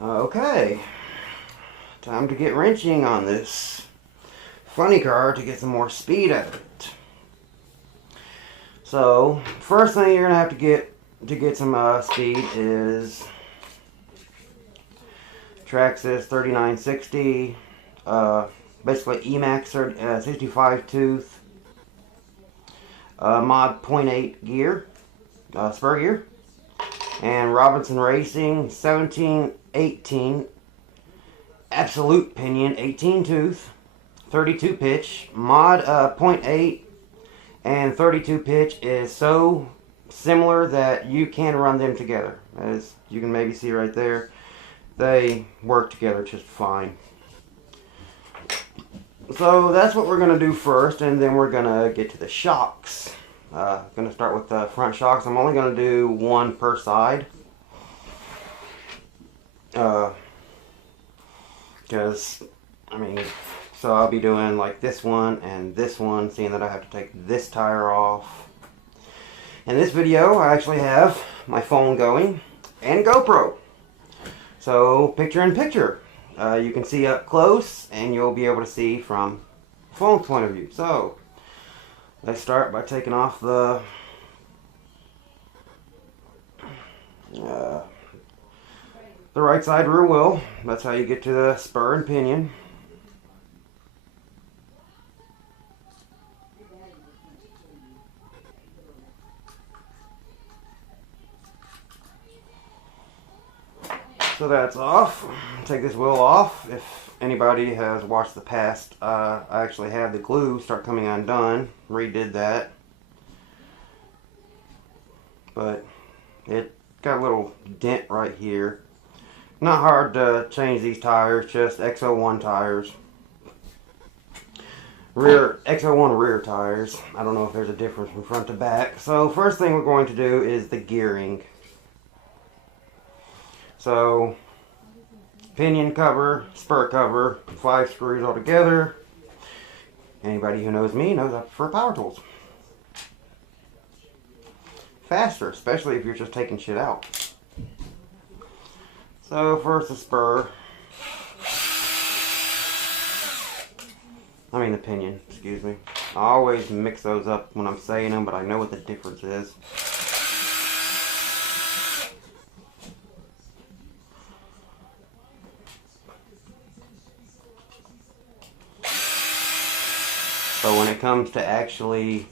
Okay, time to get wrenching on this funny car to get some more speed out of it. So, first thing you're gonna have to get some speed is Traxxas 3960, basically e-maxx 65 tooth, mod .8 gear, Spur gear, and Robinson Racing 1718 absolute pinion 18 tooth, 32 pitch, mod .8 and 32 pitch is so similar that you can run them together. As you can maybe see right there, they work together just fine. So that's what we're going to do first, and then we're going to get to the shocks. Going to start with the front shocks. I'm only going to do one per side. Because, so I'll be doing like this one and this one, seeing that I have to take this tire off. In this video, I actually have my phone going and GoPro. So, picture in picture. You can see up close, and you'll be able to see from phone's point of view. So, let's start by taking off the right side rear wheel. That's how you get to the spur and pinion. So that's off. Take this wheel off. If anybody has watched the past, I actually had the glue start coming undone. Redid that. But it got a little dent right here. Not hard to change these tires, just X01 tires. X01 rear tires. I don't know if there's a difference from front to back. So first thing we're going to do is the gearing. So, pinion cover, spur cover, 5 screws all together. Anybody who knows me knows I prefer power tools. Faster, especially if you're just taking shit out. So, first the spur. The pinion, excuse me. I always mix those up when I'm saying them, but I know what the difference is. So when it comes to actually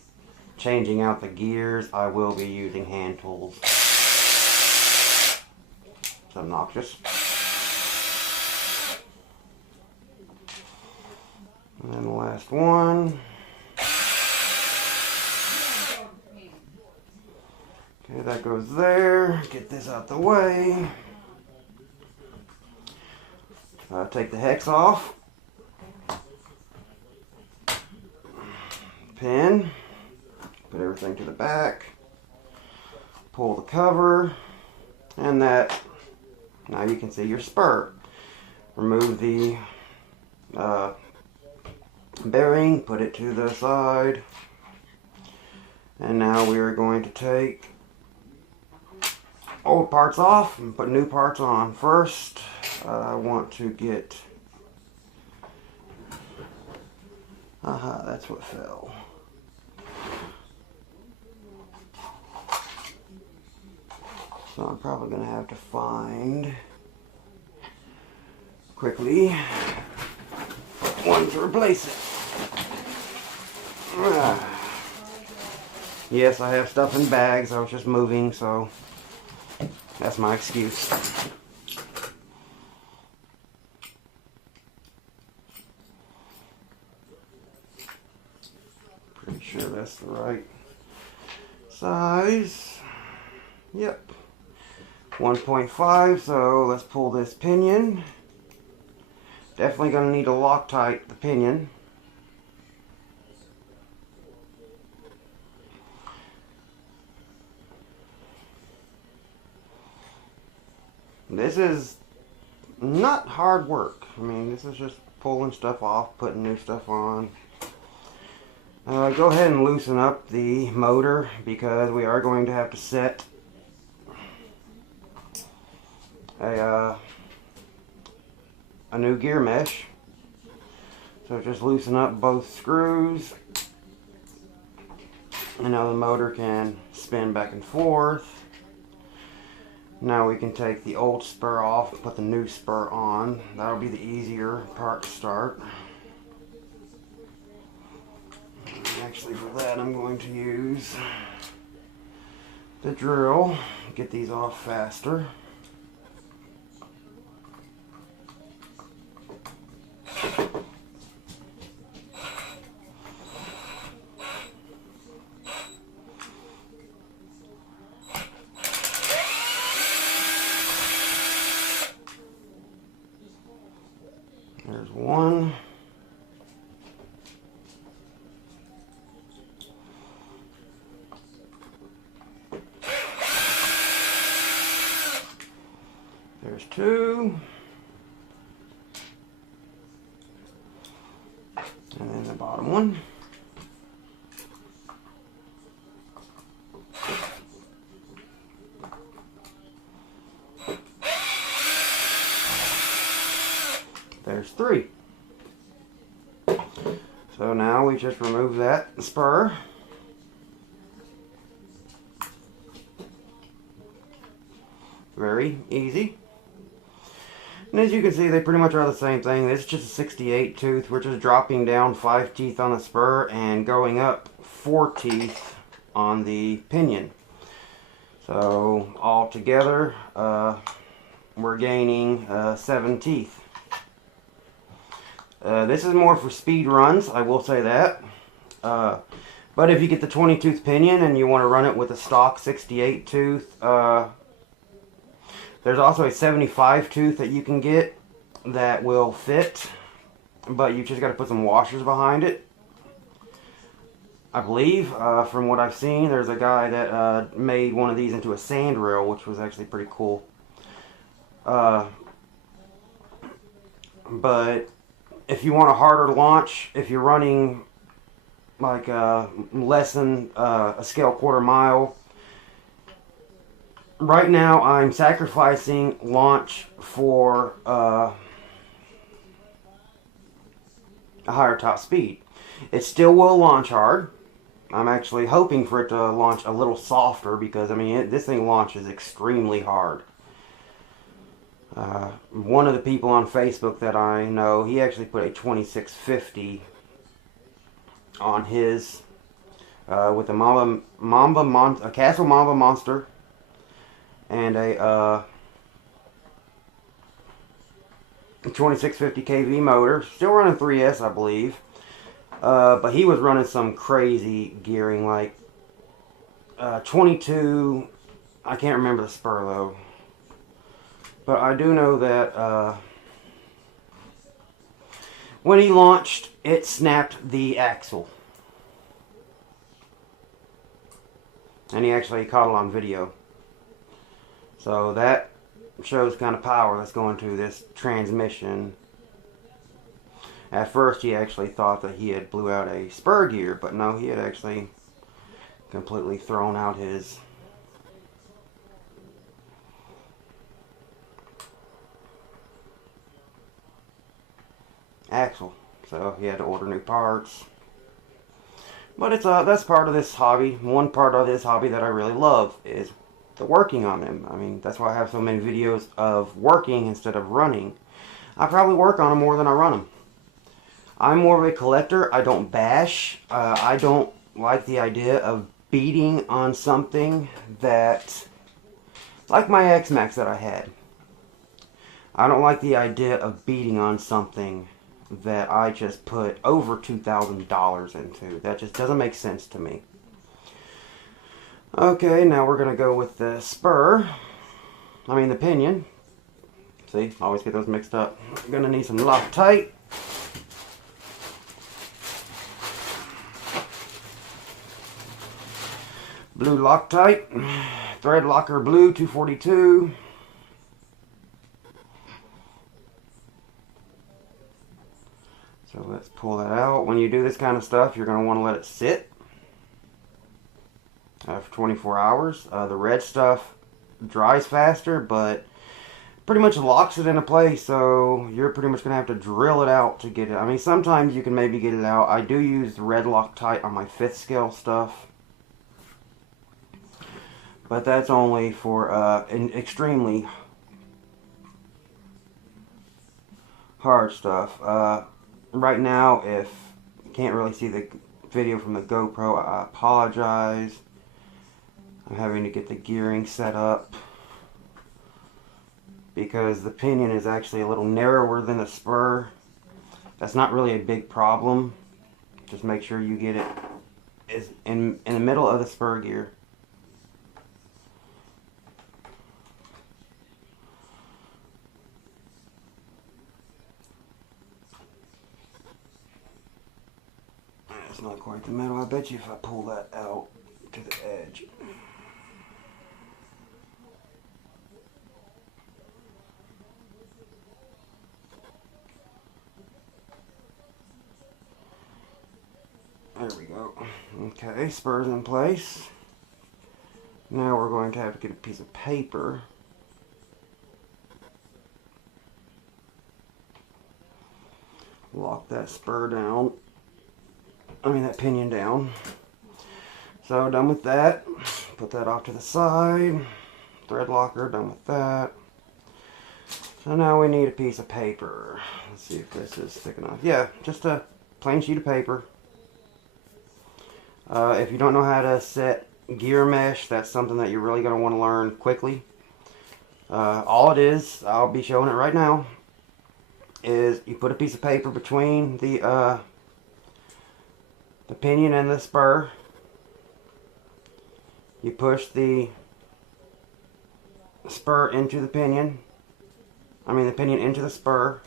changing out the gears, I will be using hand tools. It's obnoxious. And then the last one. Okay, that goes there. Get this out the way. Take the hex off. Pin, put everything to the back, pull the cover, and that, now you can see your spur. Remove the bearing, put it to the side, and now we are going to take old parts off and put new parts on. First, I want to get, that's what fell. So I'm probably going to have to find quickly one to replace it. Yes, I have stuff in bags. I was just moving, so that's my excuse. Pretty sure that's the right size. Yep. 1.5, so let's pull this pinion. Definitely going to need to Loctite the pinion. This is not hard work. This is just pulling stuff off, putting new stuff on. Go ahead and loosen up the motor because we are going to have to set a new gear mesh. So just loosen up both screws, and now the motor can spin back and forth. Now we can take the old spur off and put the new spur on. That'll be the easier part to start. Actually, for that I'm going to use the drill, get these off faster. There's one. There's two. And then the bottom one. There's three. So now we just remove that spur. Very easy. And as you can see, they pretty much are the same thing. This is just a 68 tooth. We're just dropping down 5 teeth on the spur and going up 4 teeth on the pinion. So all together, we're gaining 7 teeth. This is more for speed runs, I will say that. But if you get the 20 tooth pinion and you want to run it with a stock 68 tooth, there's also a 75 tooth that you can get that will fit, but you just got to put some washers behind it. I believe, from what I've seen, there's a guy that made one of these into a sand rail, which was actually pretty cool. But if you want a harder launch, if you're running like less than a scale quarter mile, right now I'm sacrificing launch for a higher top speed. It still will launch hard. I'm actually hoping for it to launch a little softer because, I mean, this thing launches extremely hard. One of the people on Facebook that I know, he actually put a 2650 on his with a Castle Mamba Monster and a 2650 kV motor, still running 3S, I believe. But he was running some crazy gearing, like 22. I can't remember the spur though. But I do know that when he launched, it snapped the axle. And he actually caught it on video. So that shows kind of power that's going to this transmission. At first he actually thought that he had blew out a spur gear, but no, he had actually completely thrown out his axle. So he had to order new parts. But it's that's part of this hobby. One part of this hobby that I really love is the working on them. I mean, that's why I have so many videos of working instead of running. I probably work on them more than I run them. I'm more of a collector. I don't bash. I don't like the idea of beating on something that, like my e-maxx that I had. I don't like the idea of beating on something that I just put over $2,000 into. That just doesn't make sense to me. Okay, now we're going to go with the spur. I mean the pinion. See, I always get those mixed up. I'm going to need some Loctite. Blue Loctite. Thread Locker Blue 242. So let's pull that out. When you do this kind of stuff, you're going to want to let it sit for 24 hours. The red stuff dries faster, but pretty much locks it into place, so you're pretty much going to have to drill it out to get it. I mean, sometimes you can maybe get it out. I do use red Loctite on my 5th scale stuff, but that's only for an extremely hard stuff. Right now, if you can't really see the video from the GoPro, I apologize. I'm having to get the gearing set up because the pinion is actually a little narrower than the spur. That's not really a big problem. Just make sure you get it in the middle of the spur gear. It's not quite the middle. I bet you if I pull that out to the edge. There we go. Okay, spur's in place. Now we're going to have to get a piece of paper. Lock that spur down. That pinion down. So done with that. Put that off to the side. Thread locker, done with that. So now we need a piece of paper. Let's see if this is thick enough. Yeah, just a plain sheet of paper. If you don't know how to set gear mesh, that's something that you're really going to want to learn quickly. All it is, I'll be showing it right now, is you put a piece of paper between the pinion and the spur. You push the spur into the pinion. The pinion into the spur.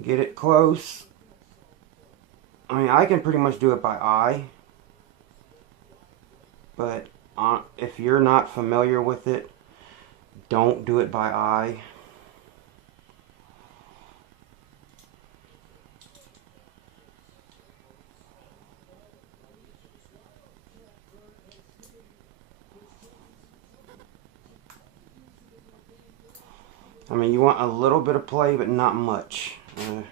Get it close. I can pretty much do it by eye, but if you're not familiar with it, don't do it by eye. You want a little bit of play, but not much.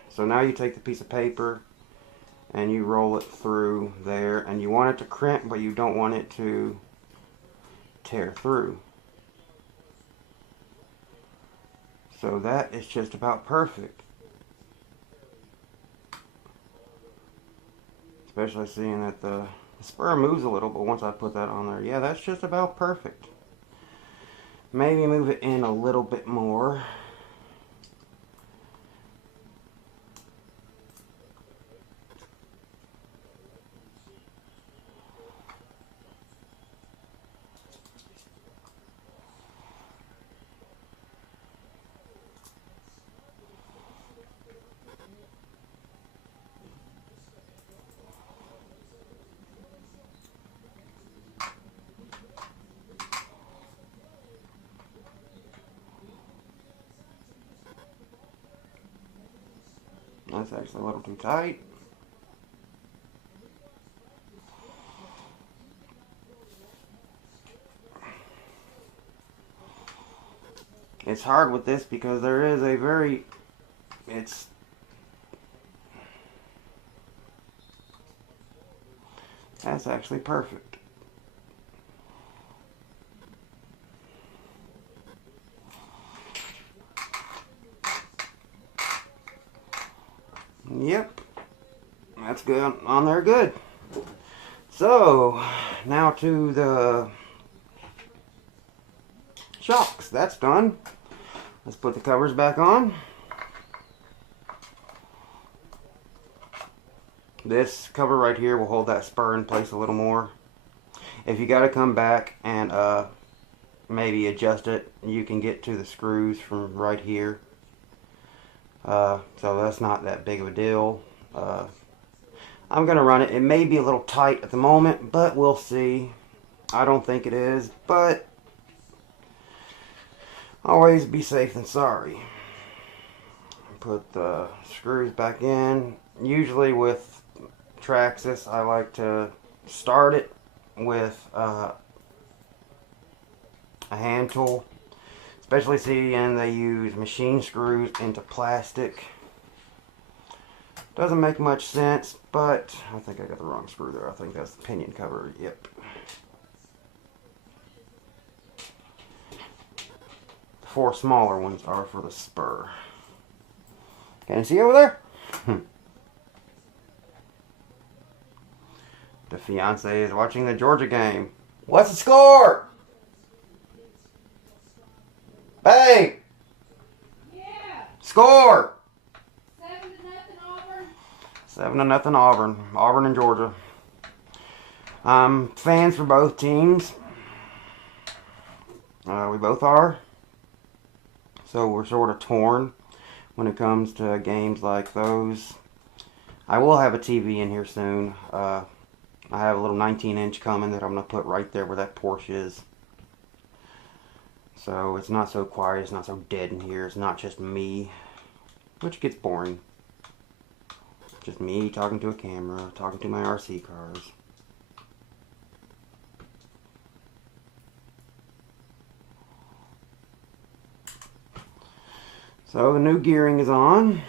So now you take the piece of paper and you roll it through there, and you want it to crimp, but you don't want it to tear through. So that is just about perfect. Especially seeing that the spur moves a little, but once I put that on there, yeah, that's just about perfect. Maybe move it in a little bit more. That's actually a little too tight. It's hard with this because there is a very, that's actually perfect. Yep, that's good on there, good. So now to the shocks. That's done. Let's put the covers back on. This cover right here will hold that spur in place a little more. If you got to come back and maybe adjust it, you can get to the screws from right here. So that's not that big of a deal. I'm going to run it. It may be a little tight at the moment, but we'll see. I don't think it is, but always be safe than sorry. Put the screws back in. Usually with Traxxas, I like to start it with a hand tool. Especially seeing they use machine screws into plastic. Doesn't make much sense, but I think I got the wrong screw there. I think that's the pinion cover. Yep. The 4 smaller ones are for the Spur. Can you see over there? The fiance is watching the Georgia game. What's the score? Babe! Yeah! Score! 7-0 Auburn. 7-0 Auburn. Auburn and Georgia. I'm fans for both teams. We both are. So we're sort of torn when it comes to games like those. I will have a TV in here soon. I have a little 19-inch coming that I'm going to put right there where that Porsche is. So it's not so quiet, it's not so dead in here. It's not just me, which gets boring. Just me talking to a camera, talking to my RC cars. So the new gearing is on.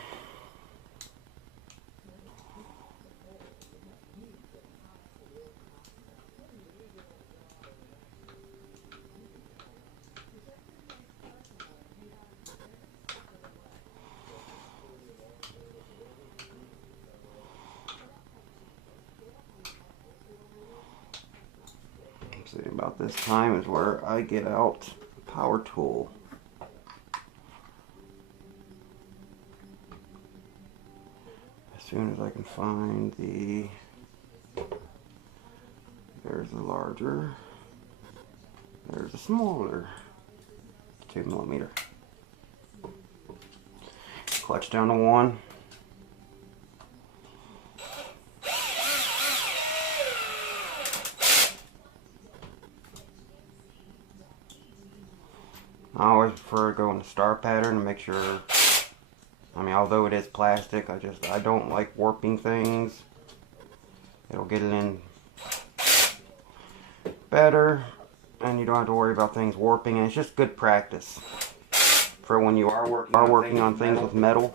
See, about this time is where I get out the power tool. As soon as I can find the, there's the larger, there's the smaller 2mm. Clutch down to 1. I always prefer to go in the star pattern to make sure, I mean, although it is plastic, I don't like warping things. It'll get it in better, and you don't have to worry about things warping, and it's just good practice for when you are working on things with metal.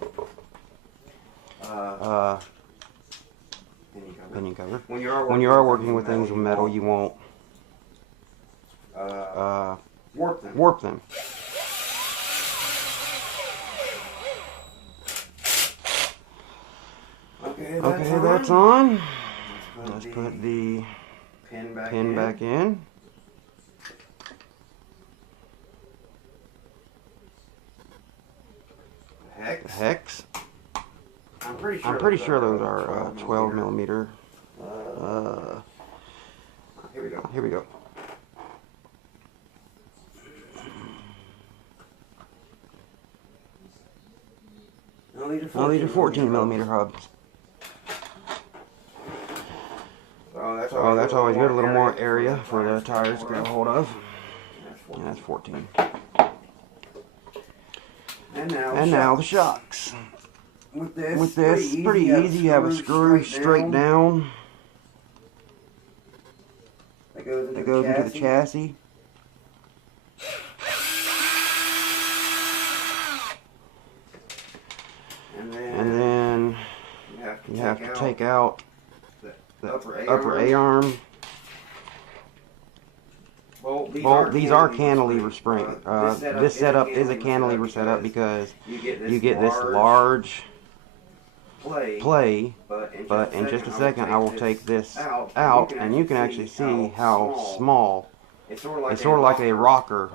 Pinion cover. When you are working with things with metal, you won't warp them. Okay, that's on. Let's put the pin back in. The hex. I'm pretty sure those are 12mm. Here we go. I'll need a 14mm hubs. Oh, that's always good. A little more area for the tires to get a hold of. And that's 14. And now the shocks. With this, it's pretty easy. You have a screw straight down that goes into the chassis. And then you have to take out the upper A-arm. Well, these are cantilever spring. This setup is a cantilever setup because you get this large play, but in just a second I will take this out and you can actually see how small. It's sort of like a rocker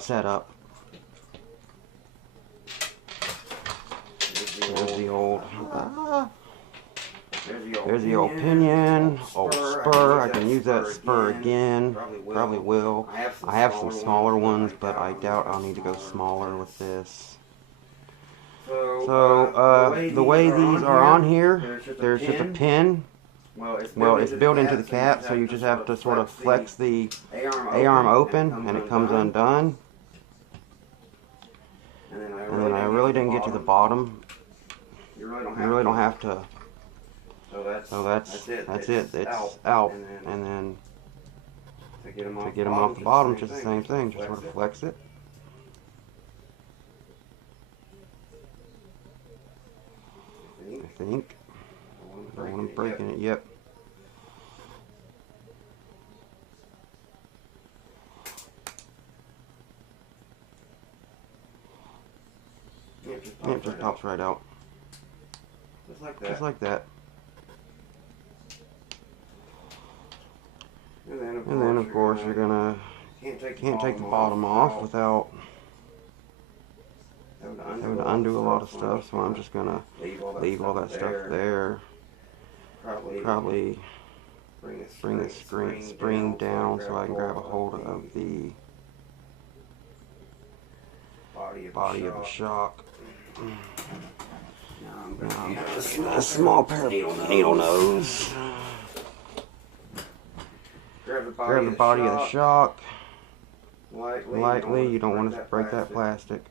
setup. There's the old pinion, old Spur. I can use that Spur again. Probably will. I have some smaller ones, but I doubt I'll need to go smaller with this. So, the way these are on here, there's just a pin. Well, it's built into the cap, so you just have to sort of flex the A-arm open, and it comes undone. And then I really didn't get to the bottom. You really don't have to. So that's it. It's out, and then to get them off the bottom, just the same thing. Just sort of flex it. I think. I don't want them breaking it. Yep. It just pops right out. Just like that. And then of course you're gonna can't take the bottom off without having to undo a lot of stuff. So I'm just gonna leave all that stuff there. Probably bring the spring down so I can grab a hold of the body of the shock. Now I'm a small pair of needle nose. Grab the body of the shock lightly. You don't want to break that plastic.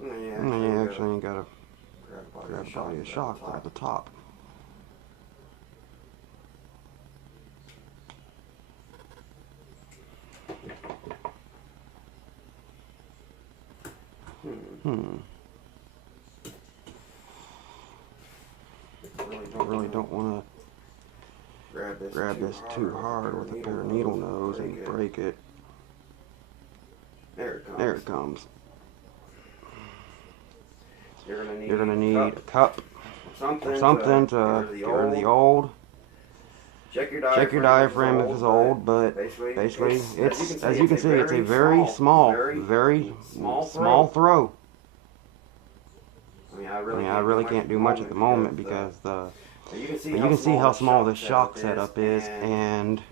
And you actually got to grab the body of the shock at the top. Really don't want to grab this too hard with a pair of needle nose and break it. There it comes. You're going to need a cup or something to get rid of the old. Check your diaphragm if it's old, but basically, it's, as you can see, it's a very small throw. I really can't do much at the moment because but you can see how small this shock setup is, and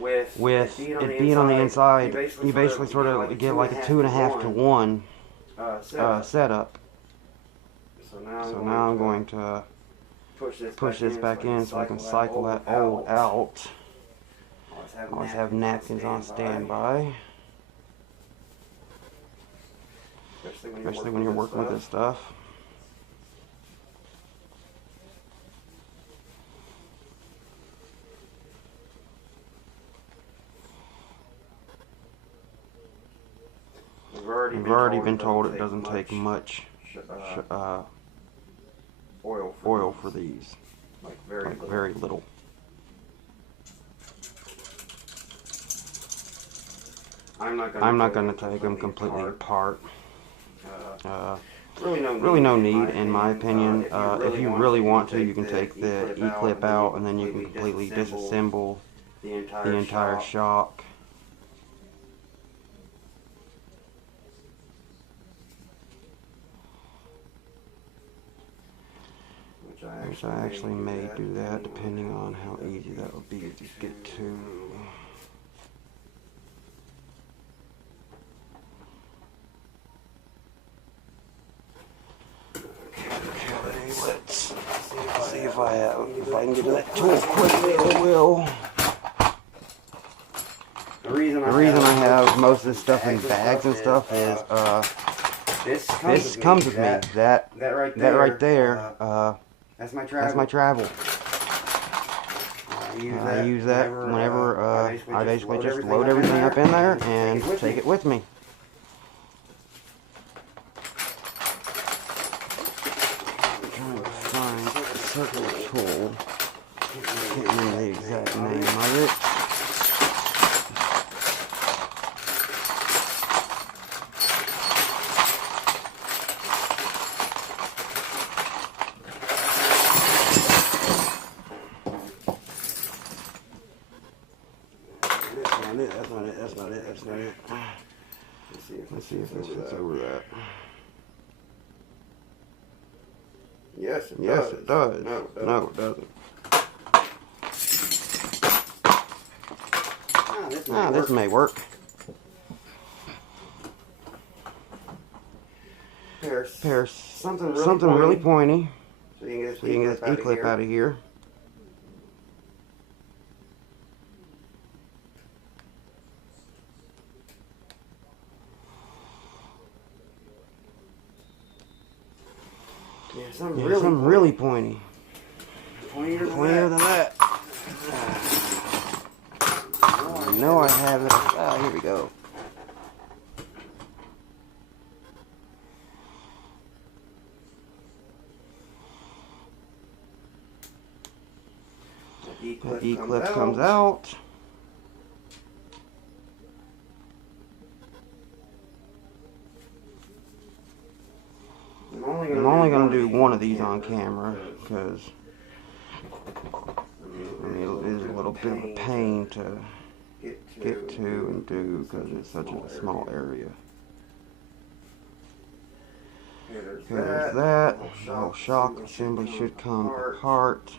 with it being on the inside, you basically sort of get like a 2.5 to 1 setup. So now I'm going to push this back in so I can cycle that old out. Always have napkins on standby, especially when you're working with this stuff. We've already been told it doesn't take much oil for these, like very little. I'm not going to take them completely apart. Really no need, in my opinion. If you really want to, you can take the E-clip out and then you can completely disassemble the entire shock. Which I actually may do that, depending on how easy that would be to get to. Okay, let's see if I can get to that tool quickly. I will. The reason I have most of this stuff in bags and stuff is this comes with me. That right there. That's my travel. I use that whenever I basically just load everything up in there and take it with me. I'm trying to find a circular tool. Can't remember the exact name of it. That's not it. Let's see if this fits over that. Yes, it does. No, it doesn't. This may work. There's something really pointy. So you can get this E-clip out of here. Yeah, something really pointy. Pointier than that. I know I have it. Ah, here we go. The E-clip comes out. I'm only going to do one of these on camera because I mean, it is a little bit of a pain to get to and do because it's such a small area. Okay, there's that. The whole shock assembly should come apart.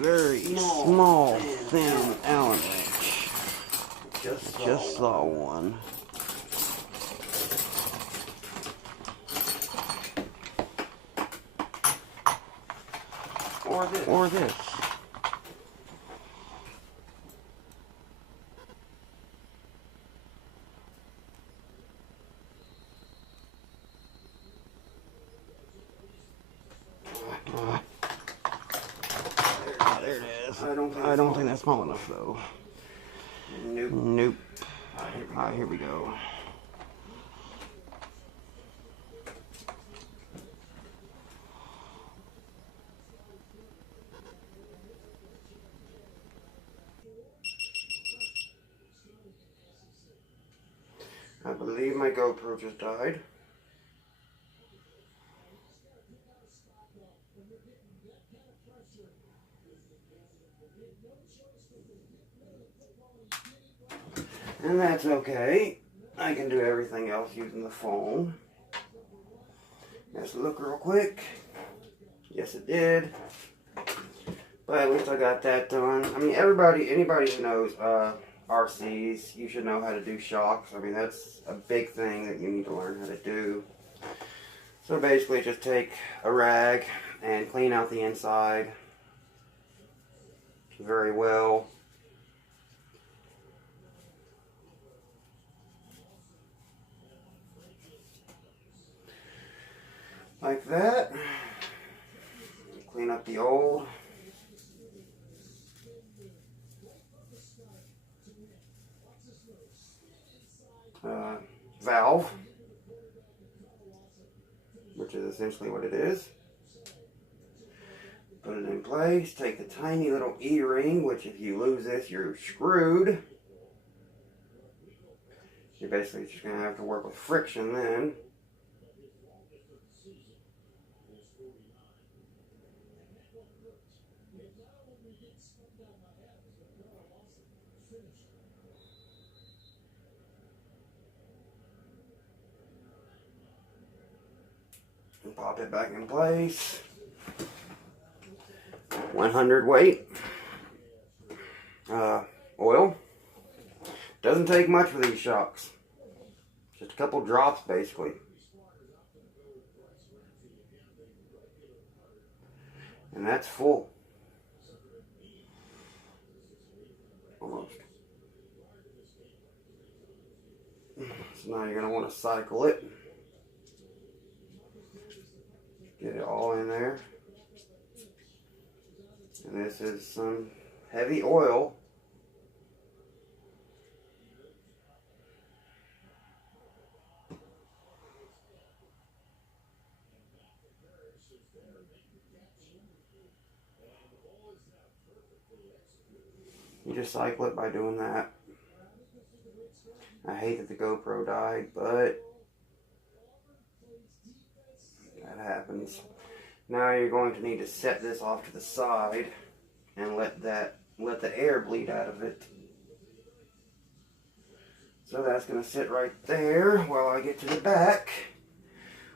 Very small, thin Allen wrench. Just saw one. Or this. There it is. I don't think that's small enough though. Nope. Alright, here we go. I believe my GoPro just died. And that's okay. I can do everything else using the phone. Let's look real quick. Yes, it did. But at least I got that done. I mean, anybody who knows RCs, you should know how to do shocks. I mean, that's a big thing that you need to learn how to do. So basically, just take a rag and clean out the inside very well. Like that. Clean up the old. Valve, which is essentially what it is. Put it in place. Take the tiny little E-ring, which if you lose this, you're screwed. You're basically just going to have to work with friction then. And pop it back in place. 100 weight. Oil. Doesn't take much for these shocks. Just a couple drops basically. And that's full. Almost. So now you're going to want to cycle it. Get it all in there. And this is some heavy oil. You just cycle it by doing that. I hate that the GoPro died, but that happens. Now you're going to need to set this off to the side and let the air bleed out of it. So that's going to sit right there while I get to the back,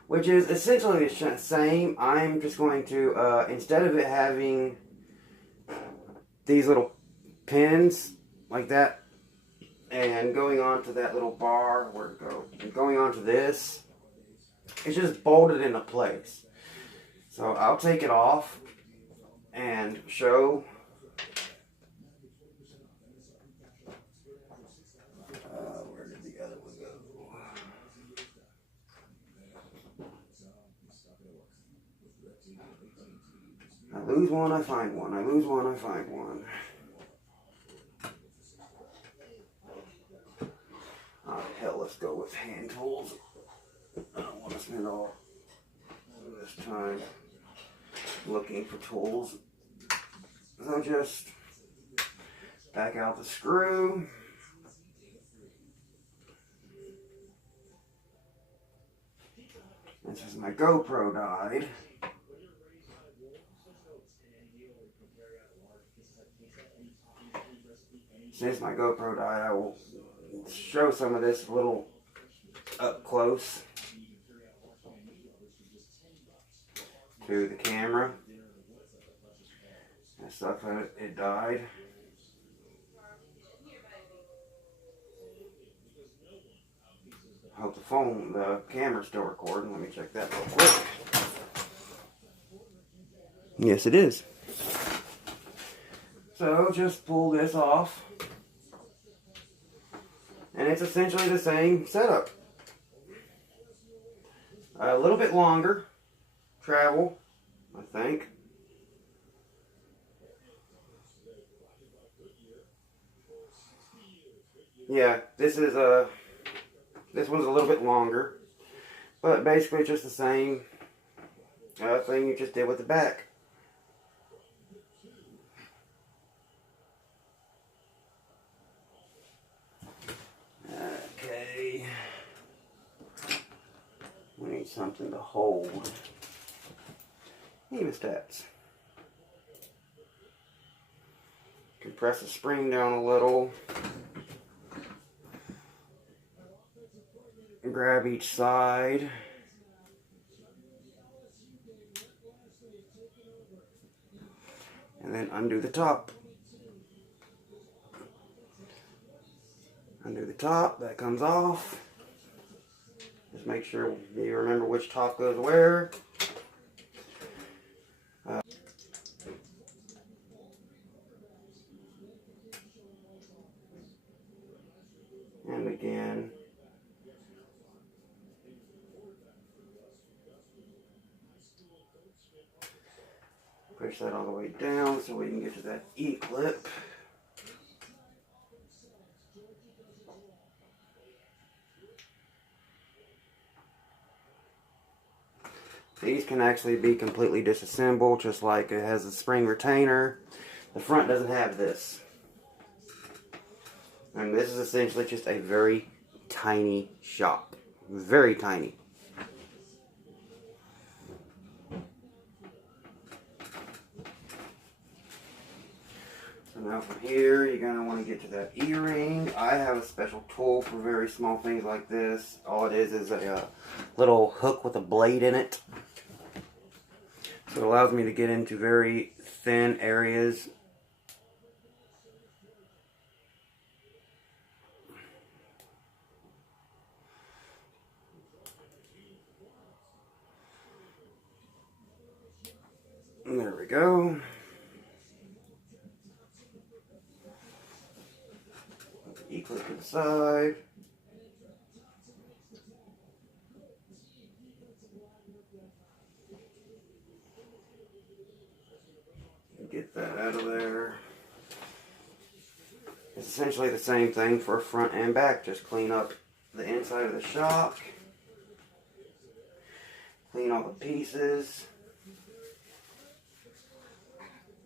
which is essentially the same. I'm just going to, instead of it having these little pins like that and going onto that little bar, where to go, and going onto this, it's just bolted into place. So I'll take it off and show. Where did the other one go? I lose one, I find one. I lose one, I find one. Oh, hell, let's go with hand tools. I don't want to spend all this time looking for tools. So just back out the screw. This is my GoPro died. Since my GoPro died, I will show some of this a little up close to the camera. That stuff, it died. I hope the camera's still recording. Let me check that real quick. Yes, it is. So just pull this off. And it's essentially the same setup. A little bit longer travel, I think. Yeah, this one's a little bit longer, but basically it's just the same thing you just did with the back. Okay, we need something to hold hemostats. Compress the spring down a little. Grab each side. And then undo the top. Undo the top, that comes off. Just make sure you remember which top goes where. And again. Push that all the way down so we can get to that E-clip. These can actually be completely disassembled, just like it has a spring retainer. The front doesn't have this. And this is essentially just a very tiny shock. Very tiny. So now from here, you're going to want to get to that E-ring. I have a special tool for very small things like this. All it is a little hook with a blade in it. So it allows me to get into very thin areas. And there we go. E-clip inside. Get that out of there. It's essentially the same thing for front and back. Just clean up the inside of the shock. Clean all the pieces.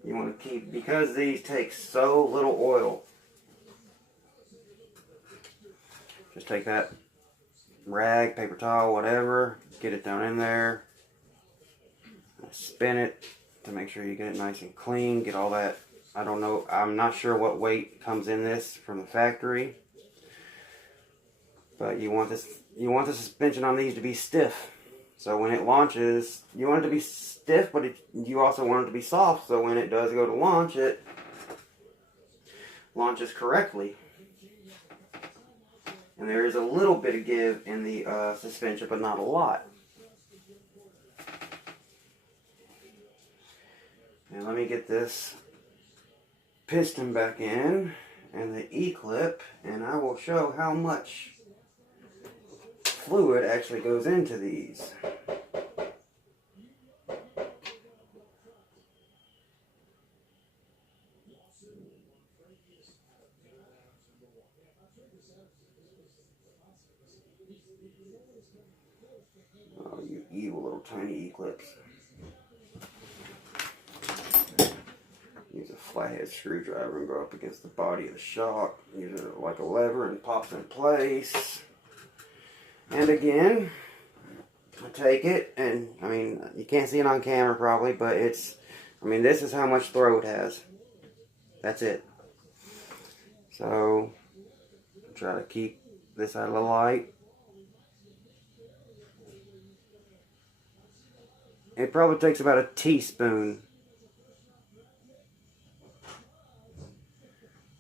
You want to keep, because these take so little oil, just take that rag, paper towel, whatever, get it down in there, spin it to make sure you get it nice and clean, get all that. I don't know, I'm not sure what weight comes in this from the factory, but you want the suspension on these to be stiff. So when it launches, you want it to be stiff, but you also want it to be soft, so when it does go to launch, it launches correctly. And there is a little bit of give in the suspension, but not a lot. And let me get this piston back in and the E-clip, and I will show how much fluid actually goes into these. Oh, you evil little tiny E-clips. Use a flathead screwdriver and go up against the body of the shock. Use it like a lever and pops in place. And again, I take it, and I mean, you can't see it on camera probably, but this is how much throw it has. That's it. So, try to keep this out of the light. It probably takes about a teaspoon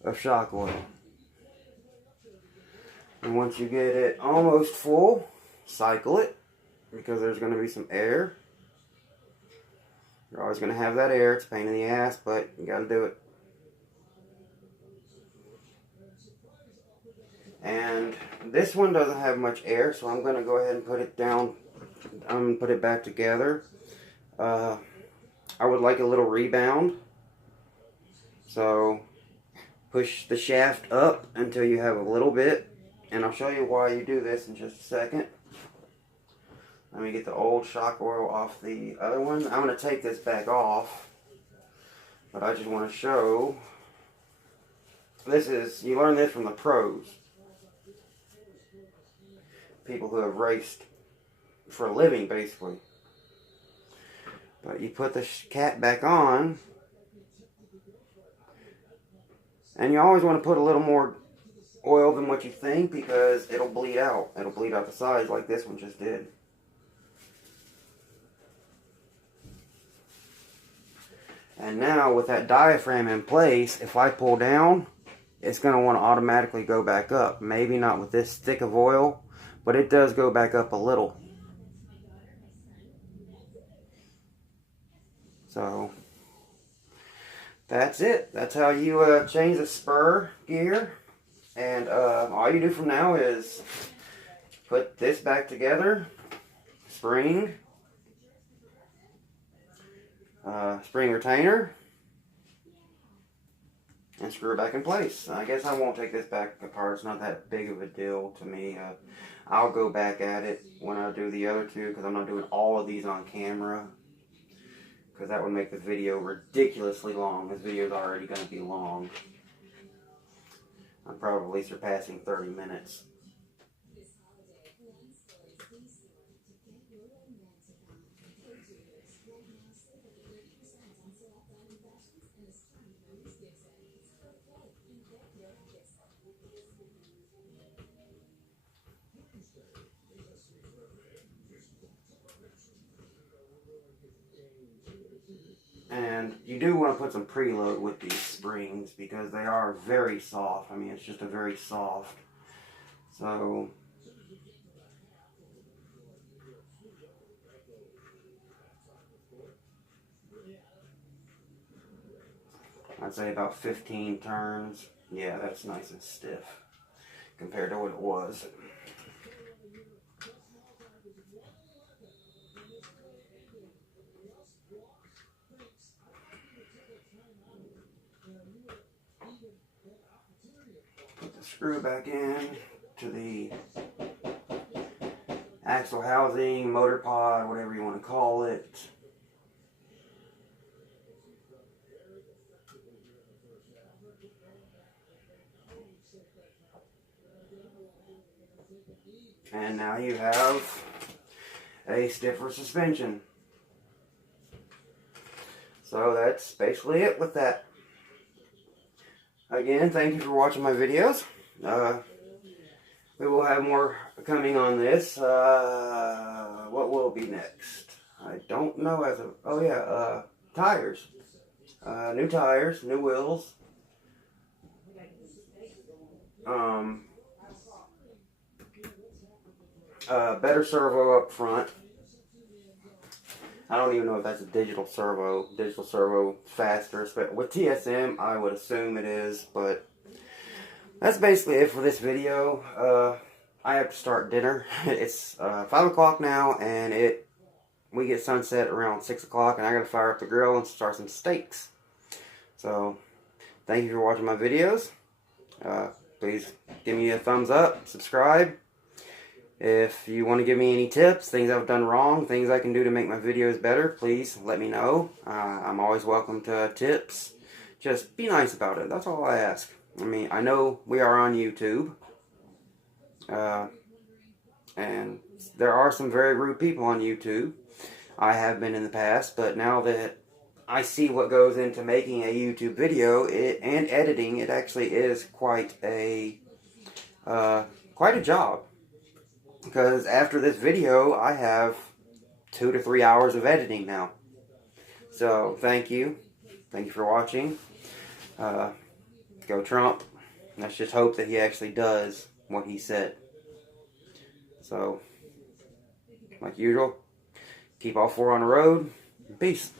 of shock oil. And once you get it almost full, cycle it, because there's going to be some air. You're always going to have that air. It's a pain in the ass, but you got to do it. And this one doesn't have much air, so I'm going to go ahead and put it down. I'm going to put it back together. I would like a little rebound. So push the shaft up until you have a little bit. And I'll show you why you do this in just a second. Let me get the old shock oil off the other one. I'm going to take this back off. But I just want to show. You learn this from the pros. People who have raced for a living, basically. But you put the cap back on. And you always want to put a little more oil than what you think, because it'll bleed out. It'll bleed out the sides like this one just did. And now with that diaphragm in place, if I pull down, it's going to want to automatically go back up. Maybe not with this thick of oil, but it does go back up a little. So that's it. That's how you change the spur gear. And all you do from now is put this back together, spring retainer, and screw it back in place. I guess I won't take this back apart. It's not that big of a deal to me. I'll go back at it when I do the other two, because I'm not doing all of these on camera, because that would make the video ridiculously long. This video is already going to be long. I'm probably surpassing 30 minutes. And you do want to put some preload with these springs, because they are very soft. I mean, it's just a very soft. So I'd say about 15 turns. Yeah, that's nice and stiff compared to what it was. Put the screw back in to the axle housing, motor pod, whatever you want to call it. And now you have a stiffer suspension. So that's basically it with that. Again, thank you for watching my videos. We will have more coming on this. What will be next? I don't know as of... Oh yeah, tires. New tires, new wheels. Better servo up front. I don't even know if that's a digital servo. Digital servo faster. With TSM, I would assume it is, but that's basically it for this video. I have to start dinner. It's 5 o'clock now, and we get sunset around 6 o'clock, and I gotta fire up the grill and start some steaks. So, thank you for watching my videos. Please give me a thumbs up, subscribe. If you want to give me any tips, things I've done wrong, things I can do to make my videos better, please let me know. I'm always welcome to tips. Just be nice about it. That's all I ask. I mean, I know we are on YouTube. And there are some very rude people on YouTube. I have been in the past, but now that I see what goes into making a YouTube video and editing, it actually is quite a job. Because after this video, I have 2 to 3 hours of editing now. So, thank you. Thank you for watching. Go Trump. Let's just hope that he actually does what he said. So, like usual, keep all 4 on the road. Peace.